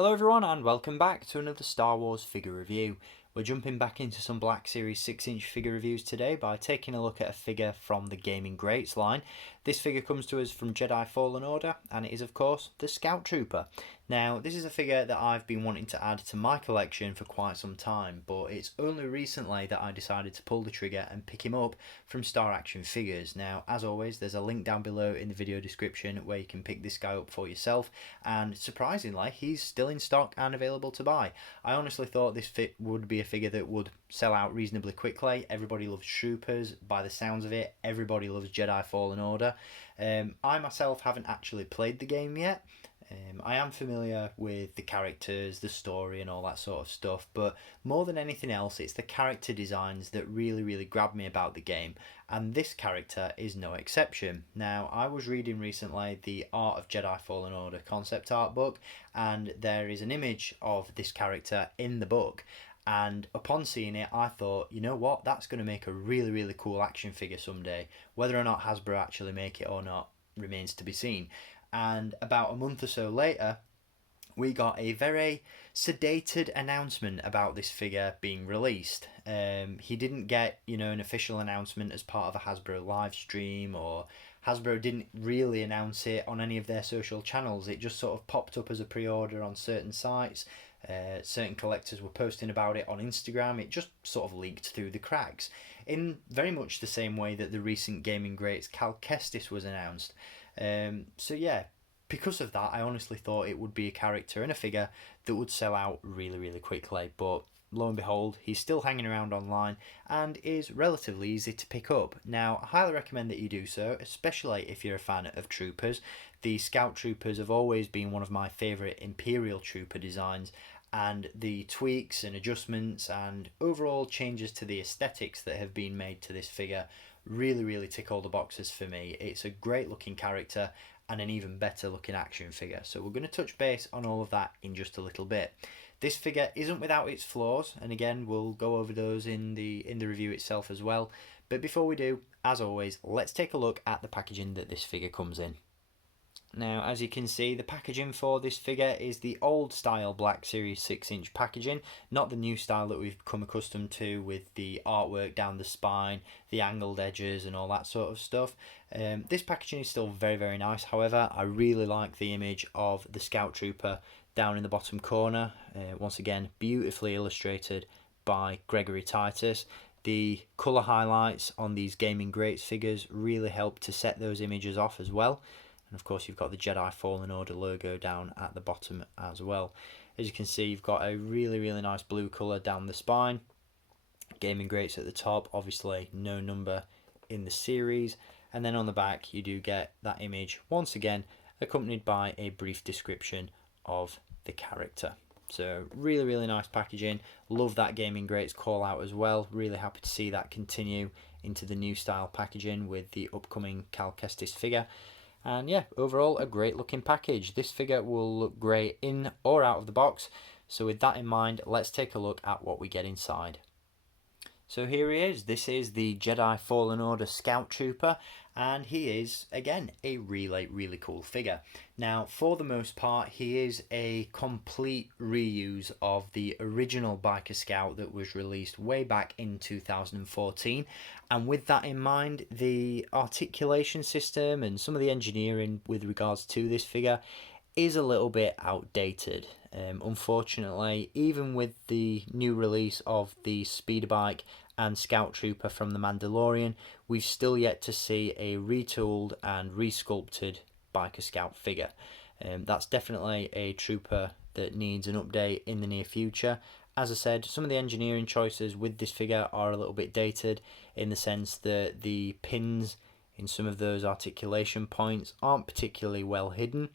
Hello everyone and welcome back to another Star Wars figure review. We're jumping back into some Black Series 6-inch figure reviews today by taking a look at a figure from the Gaming Greats line. This figure comes to us from Jedi Fallen Order and it is of course the Scout Trooper. Now this is a figure that I've been wanting to add to my collection for quite some time, but it's only recently that I decided to pull the trigger and pick him up from Star Action Figures. Now as always there's a link down below in the video description where you can pick this guy up for yourself, and surprisingly he's still in stock and available to buy. I honestly thought this would be a figure that would sell out reasonably quickly. Everybody loves Troopers, by the sounds of it everybody loves Jedi Fallen Order. I myself haven't actually played the game yet. I am familiar with the characters, the story and all that sort of stuff, but more than anything else it's the character designs that really grab me about the game, and this character is no exception. Now I was reading recently the Art of Jedi Fallen Order concept art book, and there is an image of this character in the book, and upon seeing it I thought, you know what, that's going to make a really cool action figure someday. Whether or not Hasbro actually make it or not remains to be seen. And about a month or so later we got a very sedated announcement about this figure being released. He didn't get, an official announcement as part of a Hasbro live stream, or Hasbro didn't really announce it on any of their social channels. It just sort of popped up as a pre-order on certain sites. Certain collectors were posting about it on Instagram. It just sort of leaked through the cracks in very much the same way that the recent Gaming Greats Cal Kestis was announced. So yeah, because of that I honestly thought it would be a character and a figure that would sell out really quickly, but lo and behold he's still hanging around online and is relatively easy to pick up. Now I highly recommend that you do so, especially if you're a fan of Troopers. The Scout Troopers have always been one of my favourite Imperial Trooper designs, and the tweaks and adjustments and overall changes to the aesthetics that have been made to this figure really tick all the boxes for me. It's a great looking character and an even better looking action figure, so we're going to touch base on all of that in just a little bit. This figure isn't without its flaws, and again we'll go over those in the review itself as well, but before we do, as always, let's take a look at the packaging that this figure comes in. Now as you can see, the packaging for this figure is the old style Black Series 6-inch packaging, not the new style that we've come accustomed to with the artwork down the spine, the angled edges and all that sort of stuff. This packaging is still very nice. However, I really like the image of the Scout Trooper down in the bottom corner. Once again, beautifully illustrated by Gregory Titus. The colour highlights on these Gaming Greats figures really help to set those images off as well. And of course you've got the Jedi Fallen Order logo down at the bottom as well. As you can see, you've got a really nice blue colour down the spine. Gaming Greats at the top, obviously no number in the series. And then on the back you do get that image once again accompanied by a brief description of the character. So really nice packaging. Love that Gaming Greats call out as well. Really happy to see that continue into the new style packaging with the upcoming Cal Kestis figure. And yeah, overall a great looking package. This figure will look great in or out of the box, so with that in mind let's take a look at what we get inside. So here he is. This is the Jedi Fallen Order Scout Trooper, and he is again a really cool figure. Now for the most part he is a complete reuse of the original Biker Scout that was released way back in 2014, and with that in mind the articulation system and some of the engineering with regards to this figure is a little bit outdated. Unfortunately, even with the new release of the Speeder Bike and Scout Trooper from The Mandalorian, we've still yet to see a retooled and resculpted Biker Scout figure. That's definitely a trooper that needs an update in the near future. As I said, some of the engineering choices with this figure are a little bit dated, in the sense that the pins in some of those articulation points aren't particularly well hidden.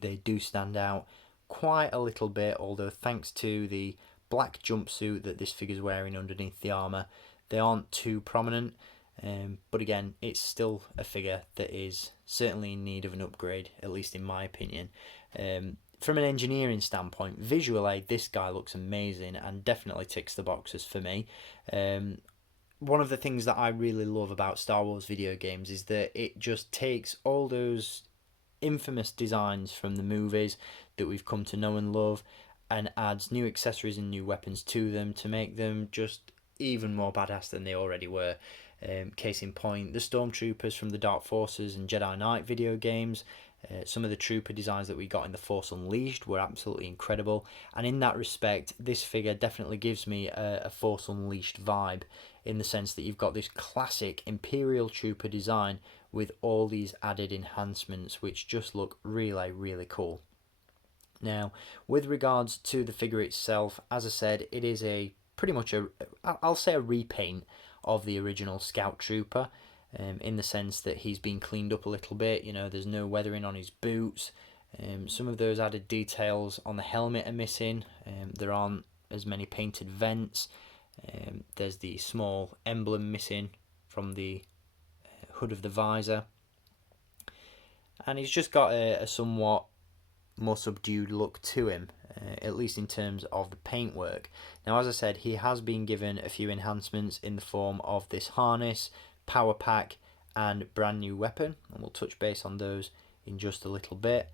They do stand out quite a little bit, although thanks to the black jumpsuit that this figure's wearing underneath the armour, they aren't too prominent. But again, it's still a figure that is certainly in need of an upgrade, at least in my opinion. From an engineering standpoint, visually this guy looks amazing and definitely ticks the boxes for me. One of the things that I really love about Star Wars video games is that it just takes all those infamous designs from the movies that we've come to know and love, and adds new accessories and new weapons to them to make them just even more badass than they already were. Case in point, the Stormtroopers from the Dark Forces and Jedi Knight video games. Some of the trooper designs that we got in The Force Unleashed were absolutely incredible, and in that respect, this figure definitely gives me a Force Unleashed vibe, in the sense that you've got this classic Imperial Trooper design with all these added enhancements which just look really, really cool. Now, with regards to the figure itself, as I said, it is a pretty much I'll say a repaint of the original Scout Trooper, in the sense that he's been cleaned up a little bit. You know, there's no weathering on his boots. Some of those added details on the helmet are missing. There aren't as many painted vents. There's the small emblem missing from the hood of the visor. And he's just got a somewhat more subdued look to him, at least in terms of the paintwork. Now, as I said, he has been given a few enhancements in the form of this harness, power pack, and brand new weapon, and we'll touch base on those in just a little bit.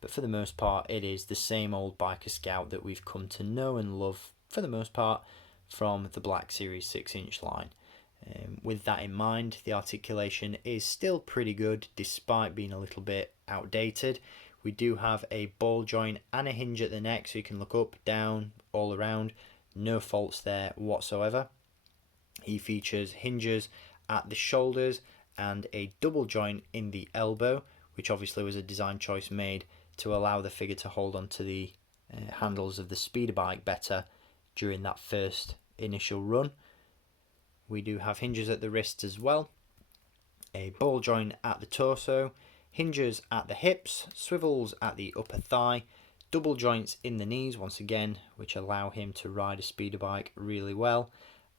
But for the most part, it is the same old Biker Scout that we've come to know and love, for the most part, from the Black Series 6-inch line. With that in mind, the articulation is still pretty good despite being a little bit outdated. We do have a ball joint and a hinge at the neck, so you can look up, down, all around. No faults there whatsoever. He features hinges at the shoulders and a double joint in the elbow, which obviously was a design choice made to allow the figure to hold onto the handles of the speeder bike better during that first initial run. We do have hinges at the wrists as well, a ball joint at the torso, hinges at the hips, swivels at the upper thigh, double joints in the knees once again, which allow him to ride a speeder bike really well,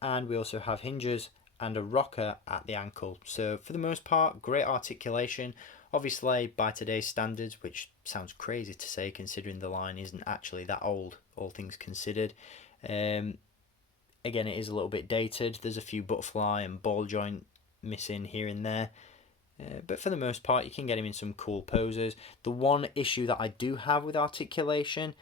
and we also have hinges and a rocker at the ankle. So for the most part, great articulation. Obviously, by today's standards, which sounds crazy to say considering the line isn't actually that old, all things considered. Again, it is a little bit dated. There's a few butterfly and ball joint missing here and there. But for the most part, you can get him in some cool poses. The one issue that I do have with articulation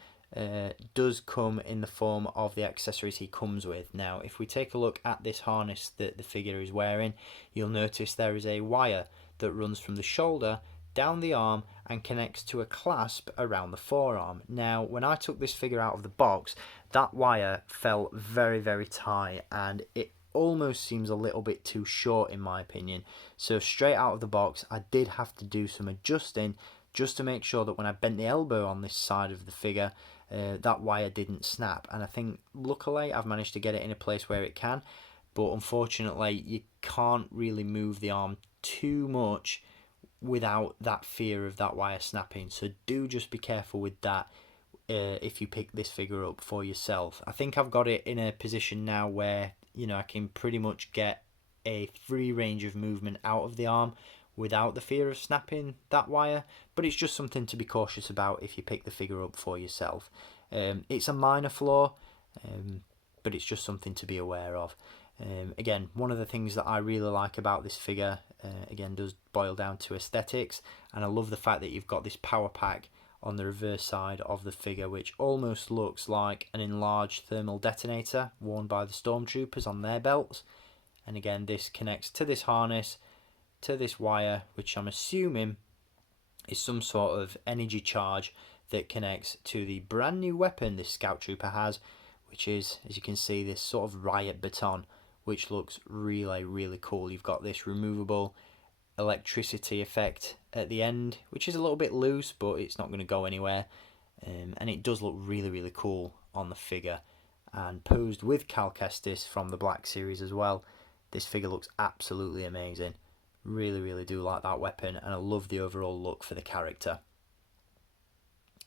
does come in the form of the accessories he comes with. Now, if we take a look at this harness that the figure is wearing, you'll notice there is a wire that runs from the shoulder down the arm and connects to a clasp around the forearm. Now, when I took this figure out of the box, that wire felt very, very tight, and it almost seems a little bit too short in my opinion. So straight out of the box, I did have to do some adjusting just to make sure that when I bent the elbow on this side of the figure, that wire didn't snap. And I think luckily I've managed to get it in a place where it can, but unfortunately you can't really move the arm too much without that fear of that wire snapping. So do just be careful with that if you pick this figure up for yourself. I think I've got it in a position now where, you know, I can pretty much get a free range of movement out of the arm without the fear of snapping that wire, but it's just something to be cautious about if you pick the figure up for yourself. It's a minor flaw, but it's just something to be aware of. Again, one of the things that I really like about this figure, again, does boil down to aesthetics, and I love the fact that you've got this power pack on the reverse side of the figure, which almost looks like an enlarged thermal detonator worn by the Stormtroopers on their belts. And again, this connects to this harness, to this wire, which I'm assuming is some sort of energy charge that connects to the brand new weapon this Scout Trooper has, which is, as you can see, this sort of riot baton, which looks really, really cool. You've got this removable electricity effect at the end, which is a little bit loose, but it's not going to go anywhere. And it does look really, really cool on the figure. And posed with Cal Kestis from the Black Series as well, this figure looks absolutely amazing. Really, really do like that weapon, and I love the overall look for the character.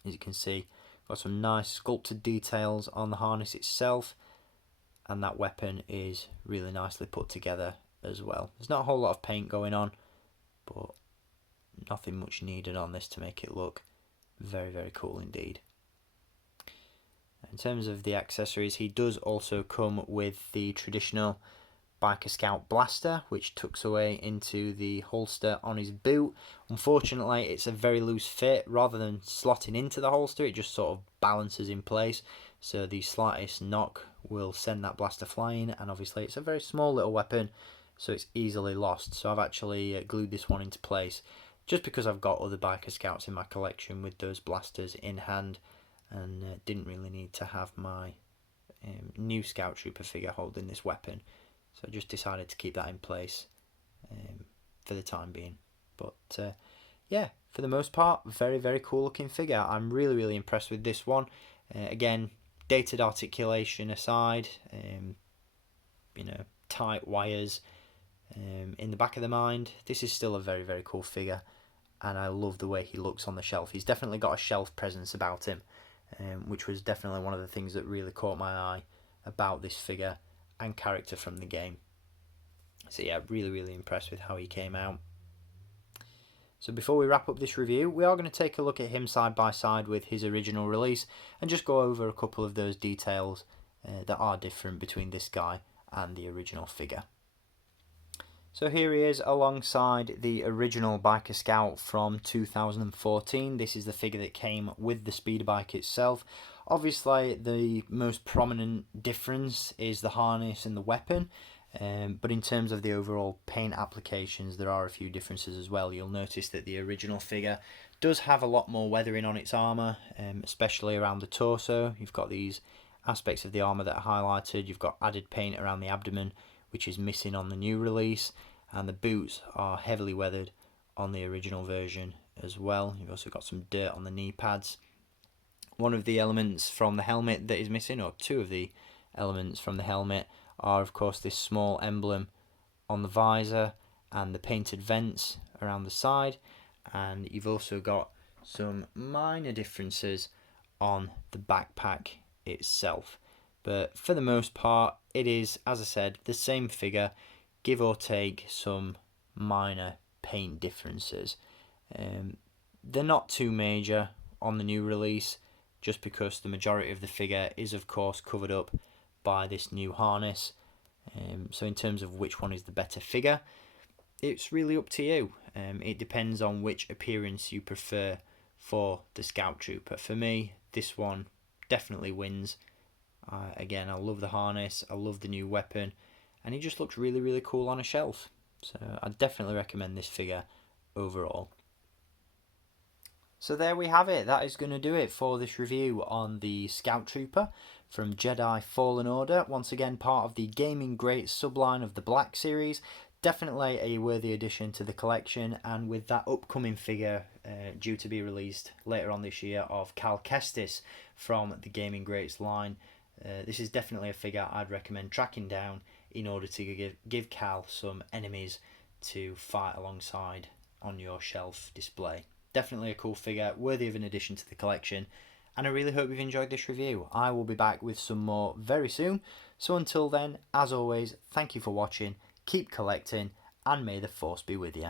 As you can see, got some nice sculpted details on the harness itself, and that weapon is really nicely put together as well. There's not a whole lot of paint going on, but nothing much needed on this to make it look very, very cool indeed. In terms of the accessories, he does also come with the traditional Biker Scout blaster, which tucks away into the holster on his boot. Unfortunately, it's a very loose fit. Rather than slotting into the holster, it just sort of balances in place, so the slightest knock will send that blaster flying, and obviously it's a very small little weapon, so it's easily lost. So I've actually glued this one into place, just because I've got other Biker Scouts in my collection with those blasters in hand, and didn't really need to have my new Scout Trooper figure holding this weapon. So I just decided to keep that in place for the time being. But yeah, for the most part, very, very cool looking figure. I'm really, really impressed with this one. Again, dated articulation aside, tight wires in the back of the mind, this is still a very, very cool figure, and I love the way he looks on the shelf. He's definitely got a shelf presence about him, which was definitely one of the things that really caught my eye about this figure and character from the game. So yeah, really, really impressed with how he came out. So before we wrap up this review, we are going to take a look at him side by side with his original release and just go over a couple of those details that are different between this guy and the original figure. So here he is alongside the original Biker Scout from 2014. This is the figure that came with the speeder bike itself. Obviously, the most prominent difference is the harness and the weapon, but in terms of the overall paint applications, there are a few differences as well. You'll notice that the original figure does have a lot more weathering on its armour, especially around the torso. You've got these aspects of the armour that are highlighted. You've got added paint around the abdomen, which is missing on the new release, and the boots are heavily weathered on the original version as well. You've also got some dirt on the knee pads. One of the elements from the helmet that is missing, or two of the elements from the helmet, are of course this small emblem on the visor and the painted vents around the side, and you've also got some minor differences on the backpack itself. But for the most part, it is, as I said, the same figure, give or take some minor paint differences. They're not too major on the new release, just because the majority of the figure is of course covered up by this new harness. So in terms of which one is the better figure, it's really up to you. It depends on which appearance you prefer for the Scout Trooper. For me, this one definitely wins. Again, I love the harness, I love the new weapon, and he just looks really, really cool on a shelf. So I definitely recommend this figure overall. So there we have it. That is going to do it for this review on the Scout Trooper from Jedi Fallen Order. Once again, part of the Gaming Greats subline of the Black Series. Definitely a worthy addition to the collection, and with that upcoming figure due to be released later on this year of Cal Kestis from the Gaming Greats line, this is definitely a figure I'd recommend tracking down in order to give Cal some enemies to fight alongside on your shelf display. Definitely a cool figure, worthy of an addition to the collection, and I really hope you've enjoyed this review. I will be back with some more very soon, so until then, as always, thank you for watching, keep collecting, and may the Force be with you.